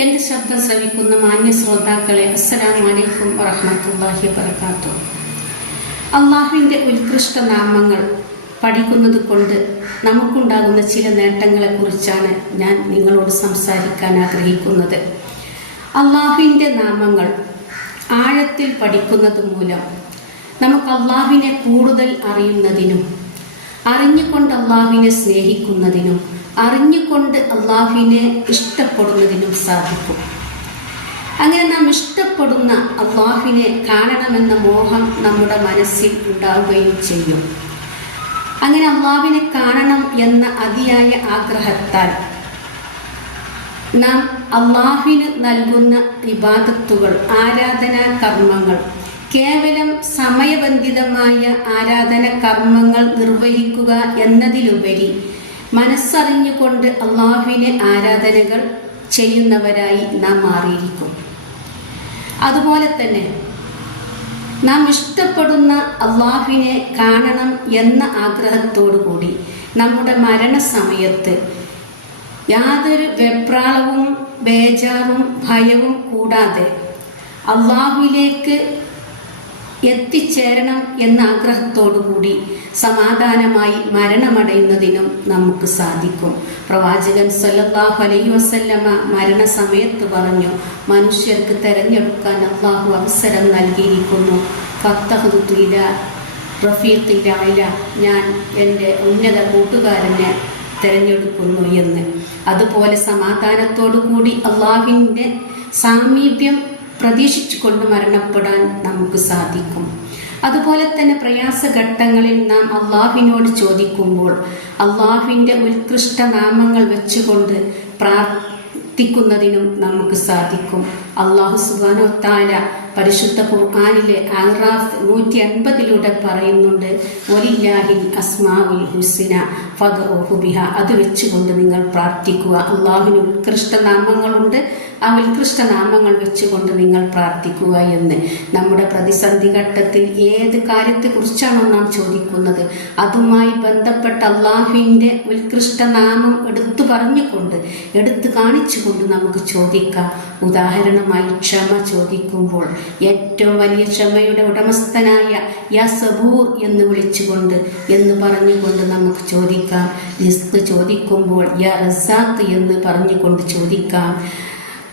എന്റെ ശബ്ദം ശ്രവിക്കുന്ന മാന്യ ശ്രോതാക്കളെ അസ്സലാമു അലൈക്കും വറഹ്മത്തുള്ളാഹി വർക്കാത്തു അള്ളാഹുവിന്റെ ഉത്കൃഷ്ട നാമങ്ങൾ പഠിക്കുന്നത് കൊണ്ട് നമുക്കുണ്ടാകുന്ന ചില നേട്ടങ്ങളെ കുറിച്ചാണ് ഞാൻ നിങ്ങളോട് സംസാരിക്കാൻ ആഗ്രഹിക്കുന്നത്. അള്ളാഹുവിന്റെ നാമങ്ങൾ ആഴത്തിൽ പഠിക്കുന്നത് മൂലം നമുക്ക് അള്ളാഹുവിനെ കൂടുതൽ അറിയുന്നതിനും അറിഞ്ഞുകൊണ്ട് അള്ളാഹുവിനെ സ്നേഹിക്കുന്നതിനും അറിഞ്ഞുകൊണ്ട് അള്ളാഹുവിനെ ഇഷ്ടപ്പെടുന്നതിനും സാധിക്കും. അങ്ങനെ നാം ഇഷ്ടപ്പെടുന്ന അള്ളാഹുവിനെ കാണണമെന്ന മോഹം നമ്മുടെ മനസ്സിൽ ഉണ്ടാവുകയും ചെയ്യും. അങ്ങനെ അള്ളാഹുവിനെ കാണണം എന്ന അതിയായ ആഗ്രഹത്താൽ നാം അള്ളാഹുവിന് നൽകുന്ന വിവാദത്തുകൾ ആരാധനാ കർമ്മങ്ങൾ കേവലം സമയബന്ധിതമായ ആരാധന കർമ്മങ്ങൾ നിർവഹിക്കുക എന്നതിലുപരി മനസ്സറിഞ്ഞുകൊണ്ട് അള്ളാഹുവിനെ ആരാധനകൾ ചെയ്യുന്നവരായി നാം മാറിയിരിക്കും. അതുപോലെ തന്നെ നാം ഇഷ്ടപ്പെടുന്ന അള്ളാഹുവിനെ കാണണം എന്ന ആഗ്രഹത്തോടു കൂടി നമ്മുടെ മരണസമയത്ത് യാതൊരു വെപ്രാളവും ബേജാറും ഭയവും കൂടാതെ അള്ളാഹുവിലേക്ക് എത്തിച്ചേരണം എന്ന ആഗ്രഹത്തോടു കൂടി സമാധാനമായി മരണമടയുന്നതിനും നമുക്ക് സാധിക്കും. പ്രവാചകൻ സല്ലല്ലാഹു അലൈഹി വസല്ലമ മരണസമയത്ത് പറഞ്ഞു മനുഷ്യർക്ക് തെരഞ്ഞെടുക്കാൻ അള്ളാഹു അവസരം നൽകിയിരിക്കുന്നു. ഫത്തഹുദ്ദീല റഫീഖില്ല ഞാൻ എന്റെ ഉന്നത കൂട്ടുകാരനെ തിരഞ്ഞെടുക്കുന്നു എന്ന്. അതുപോലെ സമാധാനത്തോടു കൂടി അള്ളാഹുവിന്റെ സാമീപ്യം പ്രതീക്ഷിച്ചുകൊണ്ട് മരണപ്പെടാൻ നമുക്ക് സാധിക്കും. അതുപോലെ തന്നെ പ്രയാസഘട്ടങ്ങളിൽ നാം അള്ളാഹുവിനോട് ചോദിക്കുമ്പോൾ അള്ളാഹുവിന്റെ ഉത്കൃഷ്ട നാമങ്ങൾ വെച്ചുകൊണ്ട് പ്രാർത്ഥിക്കുന്നതിനും നമുക്ക് സാധിക്കും. അള്ളാഹു സുബാനോ താല പരിശുദ്ധ ഖുർആാനിലെ അൽറാഫ് നൂറ്റി അൻപതിലൂടെ പറയുന്നുണ്ട് ഒലില്ലാഹിൽ അസ്മാവിൽ ഹുസിന ഫദ്ഹുബിഹ അത് വെച്ചുകൊണ്ട് നിങ്ങൾ പ്രാർത്ഥിക്കുക. അള്ളാഹുവിന് ഉത്കൃഷ്ട നാമങ്ങളുണ്ട് ആ ഉത്കൃഷ്ട നാമങ്ങൾ വെച്ചുകൊണ്ട് നിങ്ങൾ പ്രാർത്ഥിക്കുക എന്ന്. നമ്മുടെ പ്രതിസന്ധി ഘട്ടത്തിൽ ഏത് കാര്യത്തെക്കുറിച്ചാണോ നാം ചോദിക്കുന്നത്? അതുമായി ബന്ധപ്പെട്ട അള്ളാഹുവിന്റെ ഉത്കൃഷ്ട നാമം എടുത്തു പറഞ്ഞുകൊണ്ട് എടുത്തു കാണിച്ചുകൊണ്ട് നമുക്ക് ചോദിക്കാം. ഉദാഹരണമായി ക്ഷമ ചോദിക്കുമ്പോൾ ഏറ്റവും വലിയ ക്ഷമയുടെ ഉടമസ്ഥനായ യാ സബൂർ എന്ന് വിളിച്ചുകൊണ്ട് എന്ന് പറഞ്ഞുകൊണ്ട് നമുക്ക് ചോദിക്കാം. റിസ്ക് ചോദിക്കുമ്പോൾ യാ റസാഖ് എന്ന് പറഞ്ഞുകൊണ്ട് ചോദിക്കാം.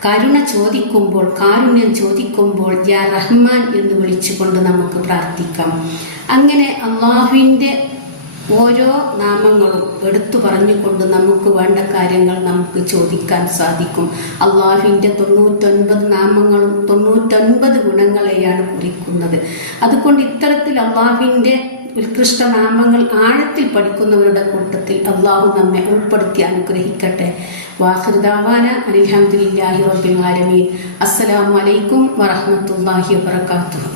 കരുണ ചോദിക്കുമ്പോൾ കാരുണ്യം ചോദിക്കുമ്പോൾ യാ റഹ്മാൻ എന്ന് വിളിച്ചുകൊണ്ട് നമുക്ക് പ്രാർത്ഥിക്കാം. അങ്ങനെ അള്ളാഹുവിന്റെ ഓരോ നാമങ്ങളും എടുത്തു പറഞ്ഞുകൊണ്ട് നമുക്ക് വേണ്ട കാര്യങ്ങൾ നമുക്ക് ചോദിക്കാൻ സാധിക്കും. അള്ളാഹുവിന്റെ തൊണ്ണൂറ്റൊൻപത് നാമങ്ങളും തൊണ്ണൂറ്റൊൻപത് ഗുണങ്ങളെയാണ് കുറിക്കുന്നത്. അതുകൊണ്ട് ഇത്തരത്തിൽ അള്ളാഹുവിന്റെ ഉത്കൃഷ്ട നാമങ്ങൾ ആഴത്തിൽ പഠിക്കുന്നവരുടെ കൂട്ടത്തിൽ അള്ളാഹു നമ്മെ ഉൾപ്പെടുത്തി അനുഗ്രഹിക്കട്ടെ. വാഹൃദാവാന അലഹമുല്ലാഹി റബ്ബിൽ ആലമീൻ. അസ്സലാമു അലൈക്കും വറഹ്മത്തുള്ളാഹി വബറകാതുഹു.